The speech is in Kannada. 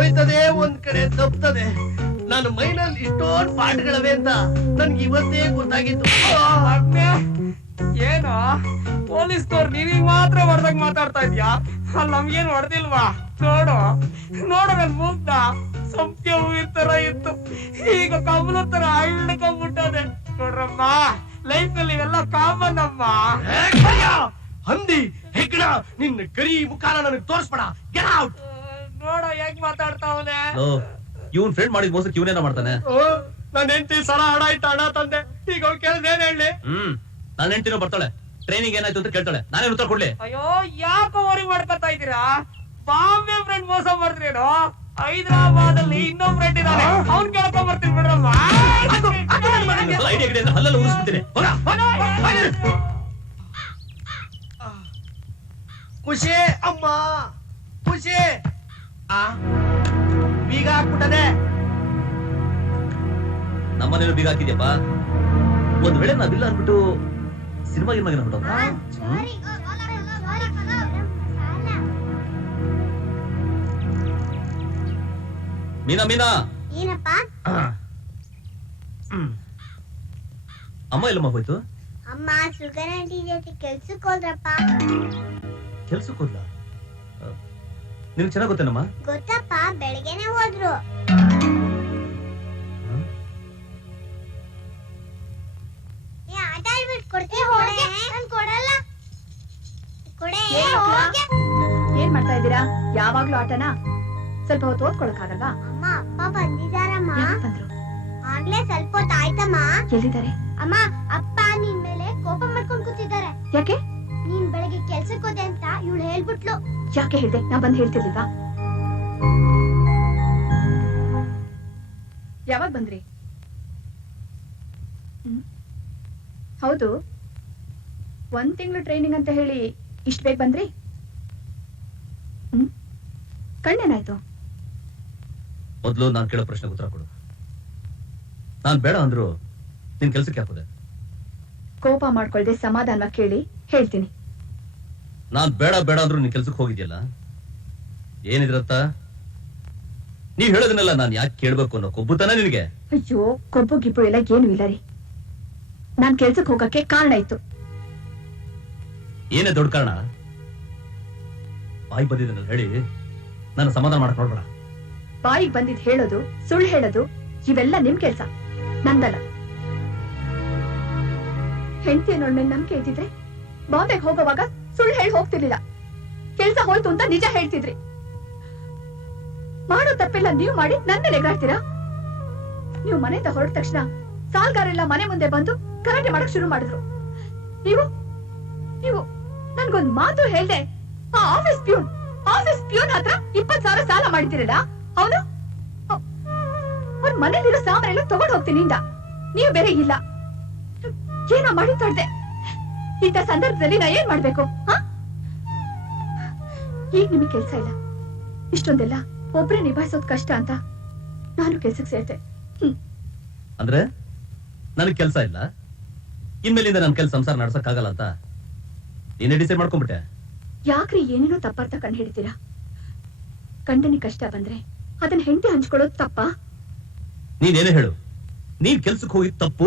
ಹೋಯ್ತದೆ, ಒಂದ್ ಕಡೆ ತಪ್ತದೆ. ನನ್ನ ಮೈನಲ್ಲಿ ಇಷ್ಟೊಂದು ಪಾಠಗಳವೆ ಅಂತ ನನ್ಗೆ ಇವತ್ತೇ ಗೊತ್ತಾಗಿತ್ತು. ಏನು ಪೊಲೀಸ್ನವ್ರು ನೀವೀಗ ಮಾತ್ರ ಹೊಡೆದಾಗ ಮಾತಾಡ್ತಾ ಇದ್ಯಾ? ಅಲ್ಲಿ ನಮ್ಗೇನು ಹೊಡೆದಿಲ್ವಾ? ನೋಡು ನೋಡು, ನನ್ ಮುಗ್ಧ ಸಂಪ್ಯ ಹೂವಿನ ತರ ಇತ್ತು, ಈಗ ಕಮಲ ತರ ಹಳ್ಳಕೊಂಡ್ಬಿಟ್ಟದೆ. ನೋಡ್ರಮ್ಮ, ಲೈಫ್ ಅಲ್ಲಿ ಇವೆಲ್ಲ ಕಾಮನ್ ಅಮ್ಮ. ಹಂದಿ ಹೆಗ್ಗಣ, ನಿನ್ನ ಕರಿ ಮುಖಾನ ನನಗೆ ತೋರಿಸ್ಬೇಡ. Get out. ನೋಡ ಹೇಗ್ ಮಾತಾಡ್ತಾವನೆ. ಇವನ್ ಫ್ರೆಂಡ್ ಮಾಡಿದ ಮೋಸಕ್ಕೆ ಇವನೇನ ಮಾಡ್ತಾನೆ? ನನ್ನ ಹೆಂಡತಿ ಸಲ ಹಣ ಇಟ್ಟ ಹಣ ತಂದೆ, ಈಗ ಅವ್ಳು ಕೇಳಿದೇನ್ ಹೇಳಿ? ನನ್ನ ಹೆಂಡತಿನೂ ಬರ್ತಾಳೆ, ಟ್ರೈನಿಂಗ್ ಏನಾಯ್ತು ಅಂತ ಕೇಳ್ತಾಳೆ, ನಾನೇ ಉತ್ತರ ಕೊಡ್ಲಿ? ಅಯ್ಯೋ, ಯಾಕೋ ವರಿ ಮಾಡ್ಕೊತಾ ಇದ್ದೀರಾ? ಬಾಂಬೆ ಫ್ರೆಂಡ್ ಮೋಸ ಮಾಡಿದ್ರೇನು? ಹೈದರಾಬಾದ್ ಅಲ್ಲಿ ಇನ್ನೊಬ್ಬ ಫ್ರೆಂಡ್ ಇದ್ದಾನೆ, ಅವ್ನ್ ಕೇಳ್ಕೊಂಡ್ ಬರ್ತೀನಿ ಬಿಡ್ರಮ್ಮ. ಐಡಿಯಾ ಗಿಡ ಹಲ್ಲೆಲ್ಲ ಉಳಿಸ್ಬಿಡ್ತೀನಿ. ಖುಷಿ ಅಮ್ಮ, ಖುಷಿ ಬೀಗ ಹಾಕ್ಬಿಟ್ಟದೆ. ನಮ್ಮನೇನು ಬೀಗ ಹಾಕಿದ್ಯಪ್ಪ. ಒಂದ್ ವೇಳೆ ನಾವಿಲ್ಲ ಅನ್ಬಿಟ್ಟು ಸಿನಿಮಾ ಹೊಟ್ಟೋಗ. ಮೀನಾ ಮೀನಾ, ಅಮ್ಮ ಎಲ್ಲಮ್ಮ ಹೋಯ್ತು? ಅಮ್ಮ ಶುಗರ್ ಆಂಟಿ ಜೊತೆ ಕೆಲ್ಸಕ್ಕೆ ಹೋದ್ರಪ್ಪ. ಕೆಲ್ಸಕ್ಕೆ ಹೋದ್ಲ? ನಿನ್ಗೆ ಚೆನ್ನಾಗ್ ಗೊತ್ತೇನಮ್ಮ? ಗೊತ್ತಪ್ಪ, ಬೆಳಗ್ಗೆನೆ ಹೋದ್ರು. ಆಟ ಆಡ್ಬಿಟ್ಟು ಕೊಡ್ತೀವಿ. ಕೊಡಲ್ಲ. ಏನ್ ಮಾಡ್ತಾ ಇದ್ದೀರಾ? ಯಾವಾಗ್ಲೂ ಆಟನಾ? ಸ್ವಲ್ಪ ಹೊತ್ತು ಓದ್ಕೊಳಕ್ಕಾಗಲ್ವಾ? ಅಮ್ಮ, ಅಪ್ಪ ಬಂದಿದಾರಮ್ಮ. ಬಂದ್ರು? ಆಗ್ಲೇ ಸ್ವಲ್ಪ ಹೊತ್ತು ಆಯ್ತಮ್ಮ. ಎಲ್ಲಿದ್ದಾರೆ? ಅಮ್ಮ, ಅಪ್ಪ ನಿನ್ ಮೇಲೆ ಕೋಪ ಮಾಡ್ಕೊಂಡ್ ಕೂತಿದ್ದಾರೆ. ಯಾಕೆ? ನೀನ್ ಬೆಳಗ್ಗೆ ಕೆಲ್ಸಕ್ಕೆ ಹೋದೆ ಅಂತ ಇವಳು ಹೇಳ್ಬಿಟ್ಲು. ಯಾಕೆ ಹೇಳ್ದೆ? ನಾ ಬಂದ್ ಹೇಳ್ತಿರ್ಲಿಲ್ವಾ? ಯಾವಾಗ ಬಂದ್ರಿ? ಹೌದು, 1 ತಿಂಗಳು ಟ್ರೈನಿಂಗ್ ಅಂತ ಹೇಳಿ ಇಷ್ಟ ಬೇಗ ಬಂದ್ರಿ? ಕಣ್ಣೇನಾಯ್ತು? ಮೊದ್ಲು ನಾನ್ ಕೇಳೋ ಪ್ರಶ್ನೆಗೆ ಉತ್ತರ ಕೊಡು. ನಾನ್ ಬೇಡ ಅಂದ್ರು ನಿನ್ ಕೆಲ್ಸಕ್ಕೆ ಹಾಕೋದೆ? ಕೋಪ ಮಾಡ್ಕೊಳ್ದೆ ಸಮಾಧಾನವಾಗಿ ಕೇಳಿ ಹೇಳ್ತೀನಿ. ನಾನ್ ಬೇಡ ಬೇಡ ಅಂದ್ರು ನಿನ್ ಕೆಲ್ಸಕ್ಕೆ ಹೋಗಿದ್ಯಲ್ಲ, ಏನಿದ್ರತ್ತ? ನೀವ್ ಹೇಳೋದನ್ನೆಲ್ಲ ನಾನ್ ಯಾಕೆ ಕೇಳ್ಬೇಕು ಅನ್ನೋ ಕೊಬ್ಬುತಾನ ನಿನಗೆ? ಅಯ್ಯೋ, ಕೊಬ್ಬು ಗಿಬ್ಬು ಎಲ್ಲ ಏನು ಇಲ್ಲ ರೀ. ನಾನ್ ಕೆಲ್ಸಕ್ಕೆ ಹೋಗಕ್ಕೆ ಕಾರಣ ಇತ್ತು. ಏನೇ ದೊಡ್ಡ ಕಾರಣ? ಬಾಯಿ ಬಂದಿದ್ದ ಹೇಳಿ ನನ್ನ ಸಮಾಧಾನ ಮಾಡಕ್ ನೋಡ್ಬೇಡ. ಬಾಯಿಗೆ ಬಂದಿದ್ ಹೇಳೋದು, ಸುಳ್ಳು ಹೇಳೋದು ಇವೆಲ್ಲ ನಿಮ್ ಕೆಲ್ಸ, ನಂದಲ್ಲ. ಹೆಂಡತಿ ಅನ್ನೋಳ್ ಮೇಲೆ ನಂಬಿಕೆ ಇದ್ದಿದ್ರೆ ಬಾಂಬೆಗೆ ಹೋಗೋವಾಗ ಸುಳ್ಳು ಹೇಳಿ ಹೋಗ್ತಿರ್ಲಿಲ್ಲ. ಕೆಲ್ಸ ಹೋಯ್ತು ಅಂತ ನಿಜ ಹೇಳ್ತಿದ್ರಿ. ಮಾಡೋ ತಪ್ಪೆಲ್ಲ ನೀವು ಮಾಡಿ ನನ್ನ ಮೇಲೆ ಎಗರಾಡ್ತೀರಾ? ನೀವು ಮನೆಯಿಂದ ಹೊರಟ ತಕ್ಷಣ ಸಾಲ್ಗಾರೆಲ್ಲ ಮನೆ ಮುಂದೆ ಬಂದು ಗಲಾಟೆ ಮಾಡಕ್ ಶುರು ಮಾಡಿದ್ರು. ನೀವು ನೀವು ನನ್ಗೊಂದ್ ಮಾತು ಹೇಳ್ದೆ ಆ ಆಫೀಸ್ ಪ್ಯೂನ್ ಹತ್ರ 20,000 ಸಾಲ ಮಾಡಿದಿರಲ್ಲ, ಅವನು ಅವ್ರ ಮನೇಲಿರೋ ಸಾಮಾನೆಲ್ಲ ತಗೊಂಡು ಹೋಗ್ತೀನಿ ಇಂದ. ನೀವು ಬೇರೆ ಇಲ್ಲ, ಏನೋ ಮಾಡಿ ತಡ್ದೆ. ಇಂಥ ಸಂದರ್ಭದಲ್ಲಿ ನಾ ಏನ್ ಮಾಡ್ಬೇಕು? ಈಗ ನಿಮಗ್ ಕೆಲ್ಸ ಇಲ್ಲ, ಇಷ್ಟೊಂದೆಲ್ಲ ಒಬ್ರೆ ನಿಭಾಯಿಸೋದ್ ಕಷ್ಟ ಅಂತ ನಾನು ಕೆಲ್ಸಕ್ಕೆ ಸೇರ್ತೆ. ಅಂದ್ರೆ ನನಗ್ ಕೆಲ್ಸ ಇಲ್ಲ, ಇನ್ಮೇಲಿಂದ ನನ್ ಕೆಲ್ಸ ಸಂಸಾರ ನಡ್ಸಕ್ ಆಗಲ್ಲ ಅಂತ ನೀನೇ ಡಿಸೈಡ್ ಮಾಡ್ಕೊಂಡ್ಬಿಟ್ಟೆ? ಯಾಕ್ರಿ ಏನೇನೋ ತಪ್ಪಾರ್ಥ ಕಂಡು ಹಿಡಿತೀರಾ? ಗಂಡನಿಗೆ ಕಷ್ಟ ಬಂದ್ರೆ ಅದನ್ನ ಹೆಂಡತಿ ಹಂಚ್ಕೊಳ್ಳೋದು ತಪ್ಪಾ? ನೀನೇನೇ ಹೇಳು, ನೀನ್ ಕೆಲ್ಸಕ್ಕೆ ಹೋಗಿ ತಪ್ಪು